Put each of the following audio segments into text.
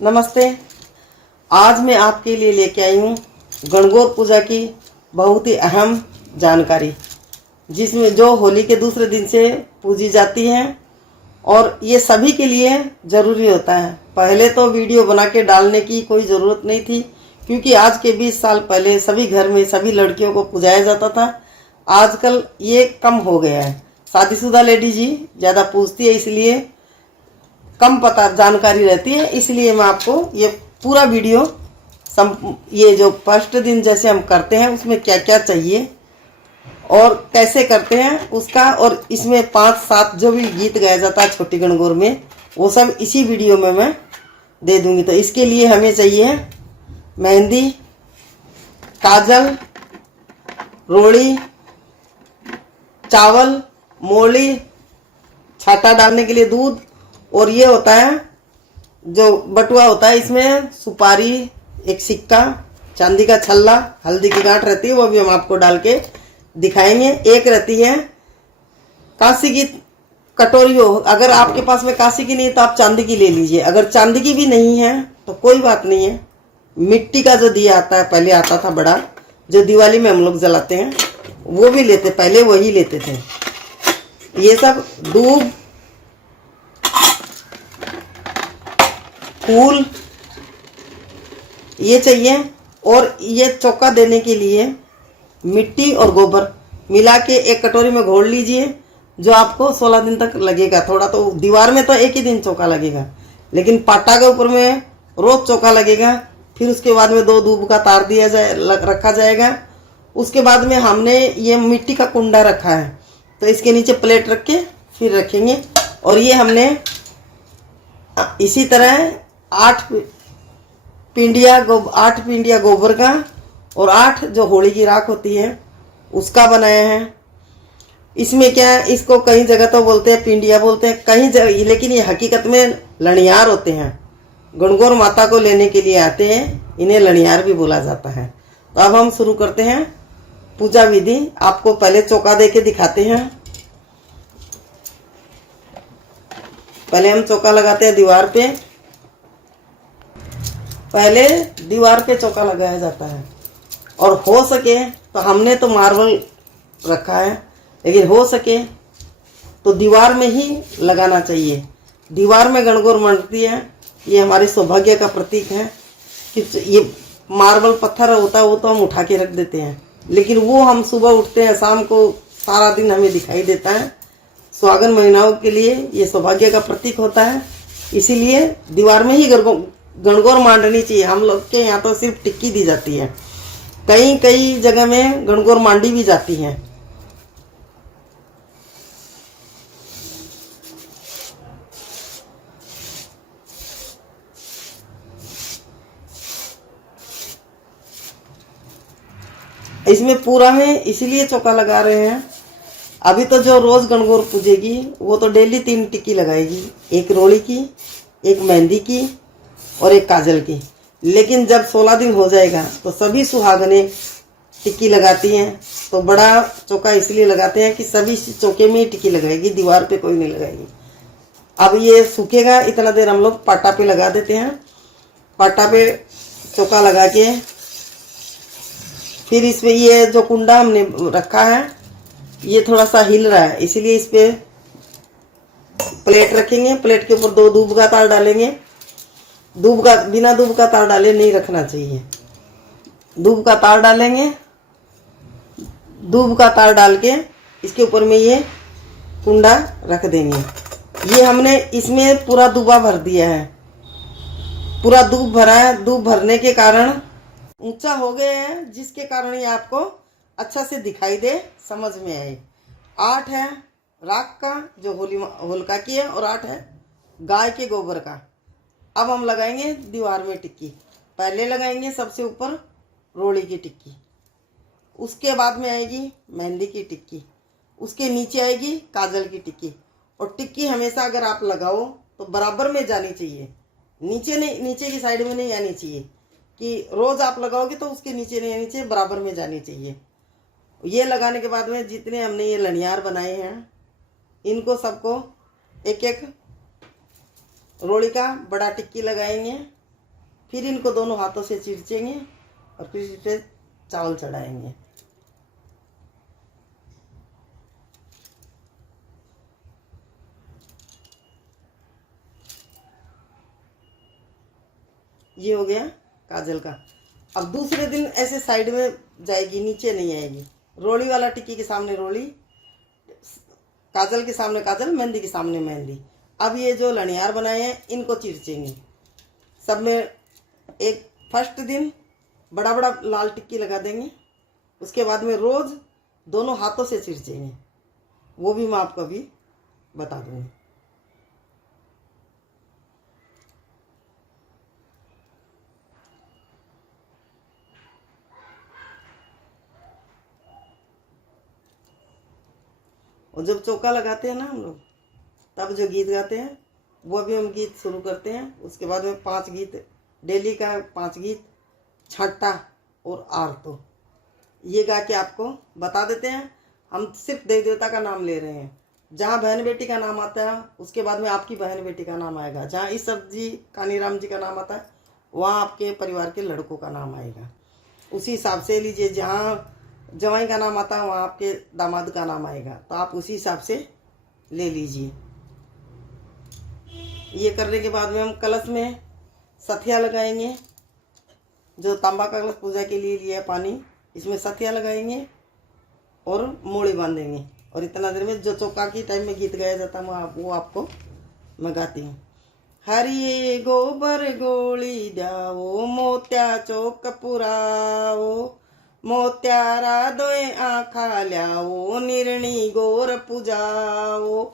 नमस्ते। आज मैं आपके लिए लेके आई हूँ गणगौर पूजा की बहुत ही अहम जानकारी, जिसमें जो होली के दूसरे दिन से पूजी जाती है और ये सभी के लिए ज़रूरी होता है। पहले तो वीडियो बना के डालने की कोई ज़रूरत नहीं थी, क्योंकि आज के 20 साल पहले सभी घर में सभी लड़कियों को पूजाया जाता था। आजकल ये कम हो गया है, शादीशुदा लेडीज ही ज़्यादा पूजती है, इसलिए कम पता जानकारी रहती है। इसलिए मैं आपको ये पूरा वीडियो ये जो फर्स्ट दिन जैसे हम करते हैं उसमें क्या क्या चाहिए और कैसे करते हैं उसका, और इसमें 5-7 जो भी गीत गाया जाता है छोटी गणगौर में, वो सब इसी वीडियो में मैं दे दूंगी। तो इसके लिए हमें चाहिए मेहंदी, काजल, रोड़ी, चावल, मोली, छाता डालने के लिए दूध, और ये होता है जो बटुआ होता है, इसमें सुपारी, एक सिक्का, चांदी का छल्ला, हल्दी की गांठ रहती है, वो भी हम आपको डाल के दिखाएंगे। एक रहती है कांसी की कटोरी हो, अगर आपके पास में कांसी की नहीं तो आप चांदी की ले लीजिए। अगर चांदी की भी नहीं है तो कोई बात नहीं है, मिट्टी का जो दिया आता है, पहले आता था बड़ा, जो दिवाली में हम लोग जलाते हैं, वो भी लेते, पहले वही लेते थे। ये सब दूब, फूल ये चाहिए, और ये चौका देने के लिए मिट्टी और गोबर मिला के एक कटोरी में घोल लीजिए, जो आपको 16 दिन तक लगेगा। थोड़ा तो दीवार में तो एक ही दिन चौका लगेगा, लेकिन पाटा के ऊपर में रोज चौका लगेगा। फिर उसके बाद में 2 दूब का तार दिया जाए, रखा जाएगा। उसके बाद में हमने ये मिट्टी का कुंडा रखा है, तो इसके नीचे प्लेट रख के फिर रखेंगे। और ये हमने इसी तरह 8 पिंडिया गोबर का और 8 जो होली की राख होती है उसका बनाया है। इसमें क्या है, इसको कई जगह तो बोलते हैं पिंडिया बोलते हैं, कहीं जगह, लेकिन ये हकीकत में लणियार होते हैं। गणगौर माता को लेने के लिए आते हैं, इन्हें लणियार भी बोला जाता है। तो अब हम शुरू करते हैं पूजा विधि। आपको पहले चौका दे के दिखाते हैं। पहले हम चौका लगाते हैं दीवार पे, पहले दीवार पे चौका लगाया जाता है। और हो सके तो हमने तो मार्बल रखा है, लेकिन हो सके तो दीवार में ही लगाना चाहिए। दीवार में गणगौर मंडती है, ये हमारे सौभाग्य का प्रतीक है। कि ये मार्बल पत्थर होता है वो तो हम उठा के रख देते हैं, लेकिन वो हम सुबह उठते हैं, शाम को सारा दिन हमें दिखाई देता है। सुहागन महिलाओं के लिए ये सौभाग्य का प्रतीक होता है, इसीलिए दीवार में ही गणगौर मांडनी चाहिए। हम लोग के यहाँ तो सिर्फ टिक्की दी जाती है, कई जगह में गणगौर मांडी भी जाती है। इसमें पूरा में इसीलिए चौका लगा रहे हैं। अभी तो जो रोज गणगौर पूजेगी वो तो डेली 3 टिक्की लगाएगी, एक रोड़ी की, एक मेहंदी की और एक काजल की। लेकिन जब 16 दिन हो जाएगा तो सभी सुहागने टिक्की लगाती हैं। तो बड़ा चौका इसलिए लगाते हैं कि सभी चौके में ही टिक्की लगाएगी, दीवार पे कोई नहीं लगाएगी। अब ये सूखेगा, इतना देर हम लोग पाटा पे लगा देते हैं। पाटा पे चौका लगा के फिर इसमें ये जो कुंडा हमने रखा है ये थोड़ा सा हिल रहा है, इसीलिए इस पे प्लेट रखेंगे। प्लेट के ऊपर 2 दूब का तार डालेंगे। बिना दूब का तार डाले नहीं रखना चाहिए। दूब का तार डालेंगे। दूब का तार डाल के इसके ऊपर में ये कुंडा रख देंगे। ये हमने इसमें पूरा दूबा भर दिया है, पूरा दूब भरा है। दूब भरने के कारण ऊंचा हो गए हैं, जिसके कारण ये आपको अच्छा से दिखाई दे, समझ में आए। 8 है राख का जो होलिका की है, और 8 है गाय के गोबर का। अब हम लगाएंगे दीवार में टिक्की। पहले लगाएंगे सबसे ऊपर रोड़ी की टिक्की, उसके बाद में आएगी मेहंदी की टिक्की, उसके नीचे आएगी काजल की टिक्की। और टिक्की हमेशा अगर आप लगाओ तो बराबर में जानी चाहिए, नीचे नहीं, नीचे की साइड में नहीं आनी चाहिए। कि रोज आप लगाओगे तो उसके नीचे नहीं आनी चाहिए, बराबर में जानी चाहिए। ये लगाने के बाद में जितने हमने ये लणियार बनाए हैं, इनको सबको एक एक रोड़ी का बड़ा टिक्की लगाएंगे। फिर इनको दोनों हाथों से चिरचेंगे और फिर इस पे चावल चढ़ाएंगे। ये हो गया काजल का। अब दूसरे दिन ऐसे साइड में जाएगी, नीचे नहीं आएगी। रोली वाला टिक्की के सामने रोली, काजल के सामने काजल, मेहंदी के सामने मेहंदी। अब ये जो लनियार बनाए हैं इनको चिरचेंगे सब में। एक फर्स्ट दिन बड़ा बड़ा लाल टिक्की लगा देंगे, उसके बाद में रोज़ दोनों हाथों से चिरचेंगे। वो भी मैं आपको अभी बता दूँगी। और जब चौका लगाते हैं ना हम लोग, तब जो गीत गाते हैं वो भी हम गीत शुरू करते हैं। उसके बाद में 5 गीत डेली का, 5 गीत छठा और आरतो, ये गा के आपको बता देते हैं। हम सिर्फ देवी देवता का नाम ले रहे हैं। जहाँ बहन बेटी का नाम आता है उसके बाद में आपकी बहन बेटी का नाम आएगा। जहाँ इस जी कानीराम जी का नाम आता है वहाँ आपके परिवार के लड़कों का नाम आएगा। उसी हिसाब से लीजिए, जहाँ जवाई का नाम आता है वहाँ आपके दामाद का नाम आएगा, तो आप उसी हिसाब से ले लीजिए। ये करने के बाद में हम कलश में सथिया लगाएंगे। जो तांबा का कलश पूजा के लिए लिया है पानी, इसमें सथिया लगाएंगे और मोड़ी बांधेंगे। और इतना देर में जो चौका की टाइम में गीत गाया जाता है वो आपको मैं गाती हूँ। हरिये गोबर गोली जाओ, मोत्या चौक पुराओ, मोत्यारा दोए आँखा ल्याओ, निर्णी गोर पूजाओ।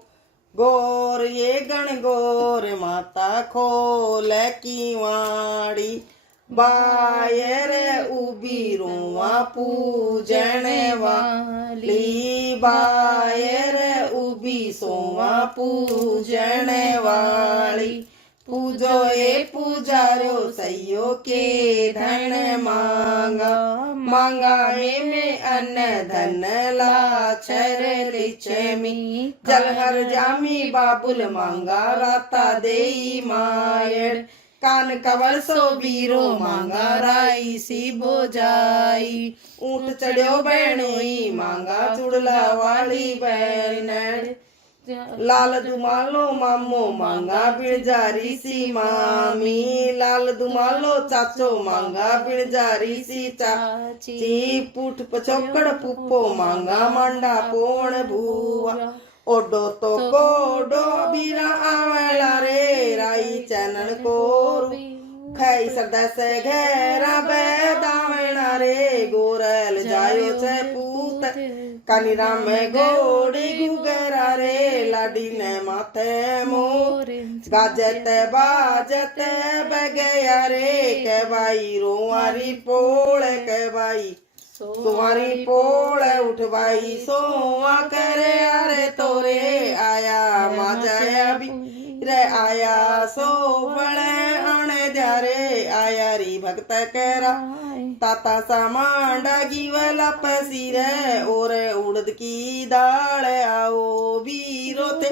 गोर ये गण गोर माता खोल की वाड़ी, बायर उबी रोवा पूजन वाली, बायर उबी सोवा पूजन वाली। पूजो ये पूजारो सैयो के धन मांगा, मांगा में अन्न धन लाछर लिच्छमी। जलहर जामी बाबुल मांगा, राता देई मायड़, कान कवल सो बीरो मांगा, राई सी बोजाई। ऊंट चढ़्यो बहनोई मांगा, चुड़ला वाली बहन। लाल दुमालो मामो मांगा, बिड़जारी सी मामी। लाल दुमालो चाचो मांगा, बिड़जारी सी चाची। पूठ पचौकड़ पुप्पो मांगा, मांडा पोण भूआ। ओडो तो कोडो बीरा आवेला रे, राई चनन कोरू। खाई सरदा से घेरा बेदावेना रे, गोरल जायो से पूत। कानीराम में गोड़ी गुगरा रे, लाडी ने माथे मोर। गाजत बाजत बगया रे, के भाई रोवारी पोड़, के भाई सोवारी पोड़। उठ भाई सोवा करे अरे तोरे, आया माजाया भी रे, आया सो बड़े आने जा रे। आया री भक्त करा ताता सामान डागी वाला पैसी रे, और उड़द की दाल आओ बीरो ते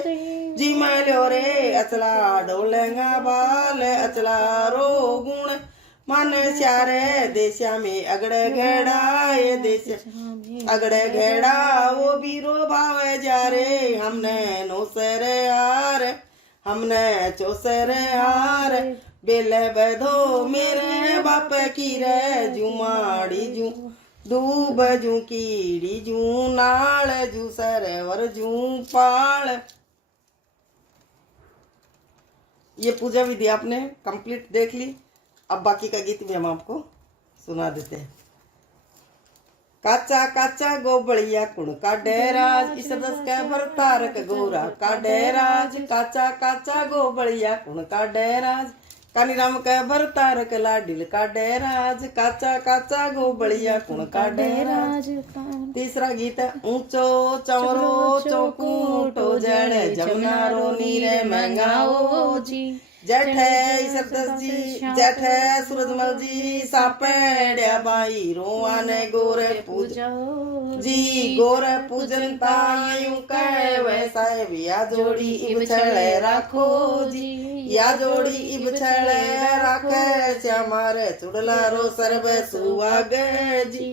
जी मैलो रे। अचला डोलेंगा बाल, अचला रो गुण मन चारे। देशा में अगड़े घेड़ा, ये देश अगड़े घेड़ा, वो बीरो भावे जा रे। हमने नोसर हार, हमने चौसर हार। बेले बधो मेरे बाप की रे, जुमाड़ी जू दूब जू कीड़ी जू नाल, जू सरवर जू पाल। ये पूजा विधि आपने कंप्लीट देख ली। अब बाकी का गीत भी हम आपको सुना देते हैं। काचा काचा गोबड़िया कुण का डेराज, इस दस के भरतारक गोरा का डेराज। काचा काचा गोबड़िया कुण का डेराज, कानीराम का भरतारक लाडिल का डेराज। काचा काचा गोबड़िया कुण का डेराज। तीसरा गीत है ऊंचो चवरो चौकूटो जड़, जमुना रो नीरे महंगाओ जी। जठ है ईश्वरदास जी, जठ है सूरजमल जी, सापेड़िया बाई रोआ ने गोरे पूजा जी, गोरे पूजन तायू कह वैसा या जोड़ी इब छड़े राखो जी, या जोड़ी इब छड़े राखे श्यामारे चुड़ला रो सर्व सुहाग जी।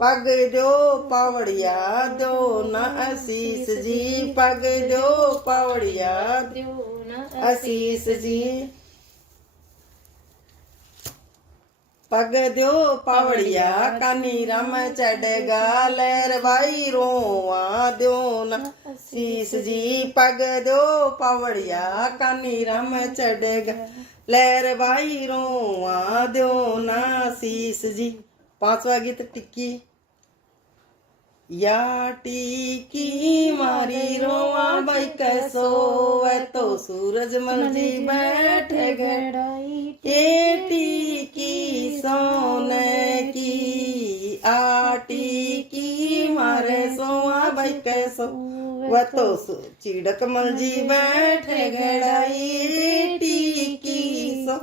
पग दो पावड़िया दो न आशीष जी, पग दो पावड़िया दो न आशीष जी, पग दो पावड़िया कानी राम चढ़ेगा लहर भाई रोआ दो न आशीष जी, पग दो पावड़िया कानी राम चढ़ेगा लहर भाई रोआ दो न आशीष जी। पांचवा गीत टिक्की। या टिक्की मारी रोआ भाई कैसो है तो सूरजमल जी बैठे घड़ाई, ये टिक्की सोने की आ टिक्की मारे सोआ भाई कैसो वह तो चिड़कमल जी बैठे घड़ाई, टिक्की सो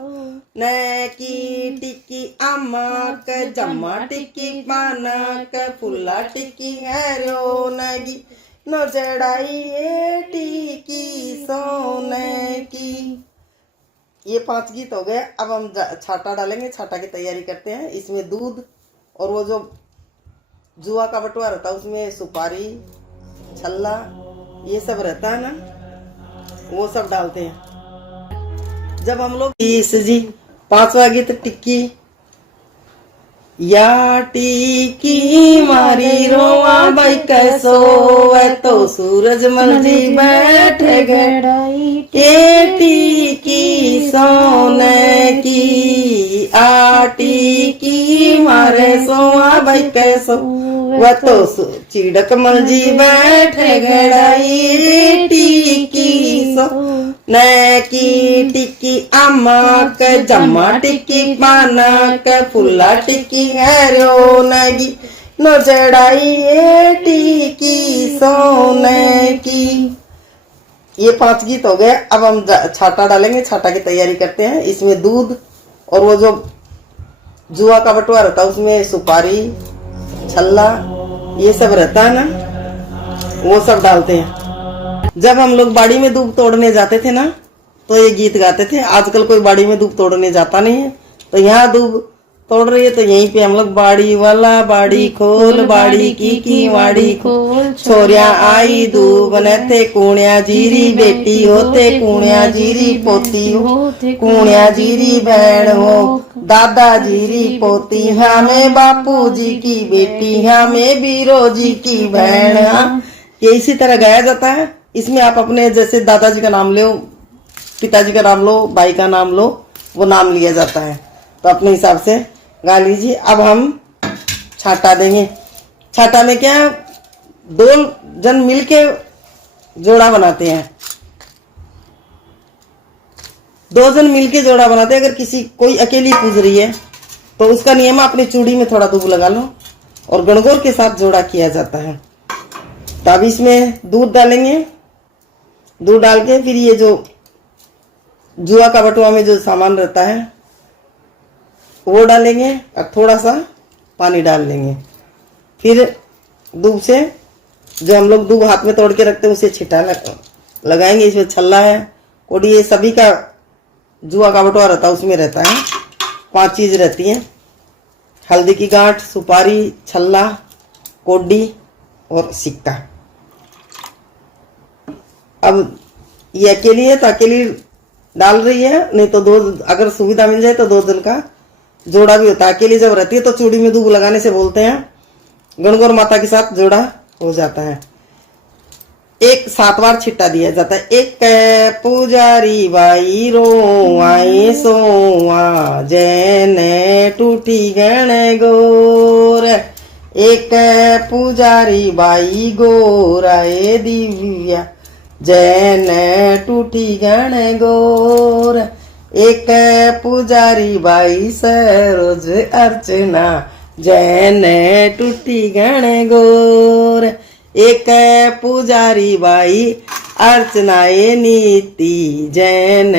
न की टिक्की आमा के जम्मा टिक्की पाना के फुल्ला टिक्की हैरो नगी नो जड़ाई ये टिक्की सोने की। ये 5 गीत हो गए। अब हम छाटा डालेंगे, छाटा की तैयारी करते हैं। इसमें दूध और वो जो जुआ का बटुआ रहता है उसमें सुपारी छल्ला ये सब रहता है ना, वो सब डालते हैं। जब हम लोग इस जी 5वां गीत टिक्की। या टिक्की मारी रोआ भाई कैसो है तो सूरजमल जी बैठे घड़ाई, ये टिक्की सोने की आ टिक्की मारे सोआ भाई कैसो वह तो चिड़कमल जी बैठे घड़ाई, टिक्की सो न की टिक्की आमा के जम्मा टिक्की पाना के फुल्ला टिक्की हैरो नगी नो जड़ाई ये टिक्की सोने की। ये 5 गीत हो गए। अब हम छाटा डालेंगे, छाटा की तैयारी करते हैं। इसमें दूध और वो जो जुआ का बटुआ रहता है उसमें सुपारी छल्ला ये सब रहता है ना, वो सब डालते हैं। जब हम लोग बाड़ी में दूब तोड़ने जाते थे ना तो ये गीत गाते थे। आजकल कोई बाड़ी में दूब तोड़ने जाता नहीं है, तो यहाँ दूब तोड़ रही है तो यहीं पे हम लोग बाड़ी वाला बाड़ी खोल, बाड़ी की वाड़ी खोल, छोरिया आई दूब थे कुणिया जीरी बेटी होते, कुणिया जीरी पोती हो, कुणिया जीरी बहन हो, दादा जीरी पोती, हमें बापू जी की बेटी, हमें बीरो जी की बहन। ये इसी तरह गाया जाता है। इसमें आप अपने जैसे दादाजी का नाम लो, पिताजी का नाम लो, भाई का नाम लो, वो नाम लिया जाता है, तो अपने हिसाब से गा लीजिए। अब हम छाटा देंगे। छाटा में क्या 2 जन मिलके जोड़ा बनाते हैं, 2 जन मिलके जोड़ा बनाते हैं। अगर किसी कोई अकेली पूज रही है तो उसका नियम अपनी चूड़ी में थोड़ा दूब लगा लो और गणगौर के साथ जोड़ा किया जाता है। तो अब इसमें दूध डालेंगे, दूध डाल के फिर ये जो जुआ का बटुआ में जो सामान रहता है वो डालेंगे और थोड़ा सा पानी डाल लेंगे। फिर दूब से जो हम लोग दूब हाथ में तोड़ के रखते हैं उसे छिटा लगाएंगे। इसमें छल्ला है, कोड़ी, ये सभी का जुआ का बटुआ रहता है उसमें रहता है। 5 चीज रहती है, हल्दी की गांठ, सुपारी, छल्ला, कोडी और सिक्का। अब ये अकेली है तो अकेली डाल रही है, नहीं तो 2 अगर सुविधा मिल जाए तो 2 जन का जोड़ा भी होता है। अकेली जब रहती है तो चूड़ी में दूब लगाने से बोलते हैं गणगौर माता के साथ जोड़ा हो जाता है। एक 7 बार छिट्टा दिया जाता है। एक पुजारी बाई रोआई सोआ जैने टूटी गण गोर, एक पुजारी बाई गोराए दिव्या जैन टूटी गण गोर, एक पुजारी बाई सरोज अर्चना जैन टूटी गण गोर, एक पुजारी बाई अर्चनाए नीति जैन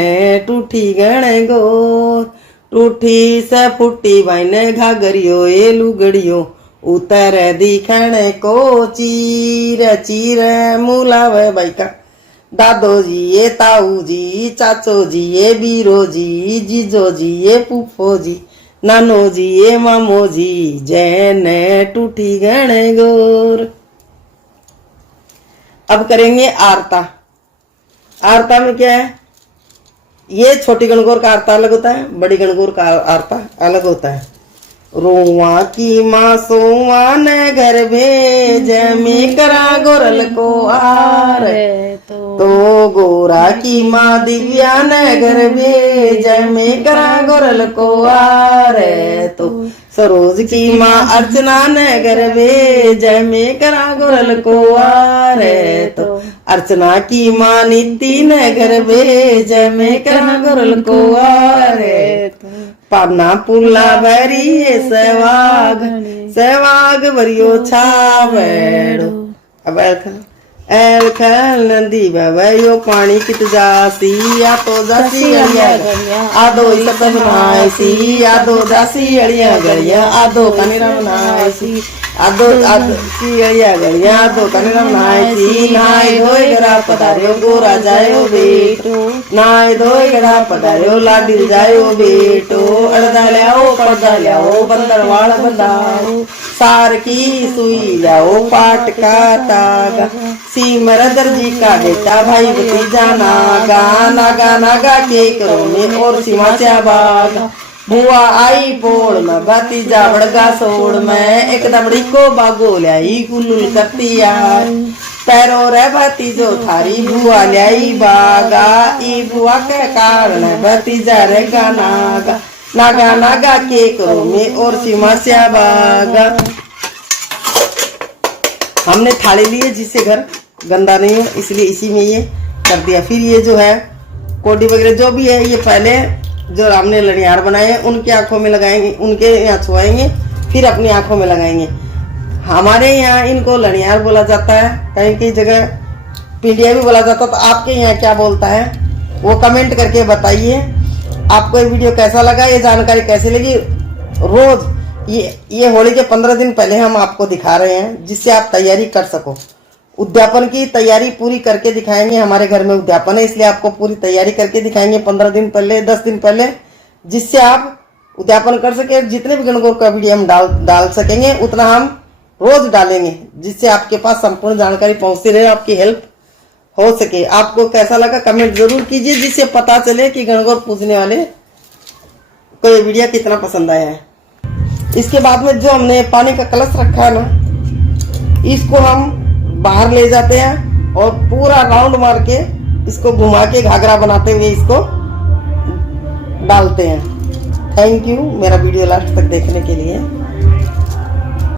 टूठी गणगोर टूठी से फुटी बहन घाघरियो ए लुगड़ियो उतर दिखण को चीर चीर मुलावे बाइका दादो जी ये ताऊ जी चाचो जी ये बीरो जी जीजो जी ये फूफो जी नानो जी ये मामो जी जैन टूठी गणगोर। अब करेंगे आरता। आरता में क्या है, ये छोटी गणगौर का आरता अलग होता है, बड़ी गणगौर का आरता अलग होता है। रोवा की माँ सोवा न घर भेज में करा गोरल को आर तो गोरा की माँ दिव्या न घर भेज में करा गोरल को आर तो सरोज की माँ अर्चना न घर भेज में करा गोरल को आर तो अर्चना की माँ नीति न घर भेज में करा गोरल को आर पाना पुला भरी सहवाग सहवाग भरियो छावेड़ो। अब एलखल नदी भयो पानी कित जासी या तो जासी अड़िया आदो सब बनाएसी आदो जासी अड़िया गड़िया आदो कनेरा बनाएसी आदो सी अड़िया गड़िया आदो कनेरा बनाएसी नाय धोए गरा पधारियो गोरा जायो बेटो नाय धोए गरा पधारियो लाडिल जायो बेटो अड़दा लियाओ पर्दा लियाओ बंदरवाड़ बंदाओ सार की सुई लाओ पाट का तागा सीमर दर्जी का बेटा भाई भतीजा नागा नागा नागा के करो में और सीमा चा बागा बुआ आई पोड़ में भतीजा बड़गा सोड़ में एक दमड़ी को बागो लाई गुलुल करती आई पैरो रे भतीजो थारी बुआ लाई बागा ई बुआ के कारण भतीजा रे नागा नागा नागा के करो में और सीमा चा बागा। हमने थाली लिए जिससे घर गंदा नहीं हो, इसलिए इसी में ये कर दिया। फिर ये जो है कोडी वगैरह जो भी है ये पहले जो हमने लड़ियार बनाए हैं उनकी आंखों में लगाएंगे, उनके यहाँ छुआएंगे, फिर अपनी आंखों में लगाएंगे। हमारे यहाँ इनको लड़ियार बोला जाता है, कहीं कहीं जगह पिंडिया भी बोला जाता है। तो आपके यहाँ क्या बोलता है वो कमेंट करके बताइए। आपको ये वीडियो कैसा लगा, ये जानकारी कैसी लगी। रोज ये होली के 15 दिन पहले हम आपको दिखा रहे हैं जिससे आप तैयारी कर सको। उद्यापन की तैयारी पूरी करके दिखाएंगे। हमारे घर में उद्यापन है इसलिए आपको पूरी तैयारी करके दिखाएंगे 15 दिन पहले 10 दिन पहले, जिससे आप उद्यापन कर सके। जितने भी गणगौर का वीडियो हम डाल सकेंगे उतना हम रोज डालेंगे, जिससे आपके पास संपूर्ण जानकारी पहुंचती रहे, आपकी हेल्प हो सके। आपको कैसा लगा कमेंट जरूर कीजिए, जिससे पता चले कि गणगौर पूजने वाले को ये वीडियो कितना पसंद आया है। इसके बाद में जो हमने पानी का कलश रखा है ना, इसको हम बाहर ले जाते हैं और पूरा राउंड मार के इसको घुमा के घाघरा बनाते हुए इसको डालते हैं। थैंक यू मेरा वीडियो लास्ट तक देखने के लिए।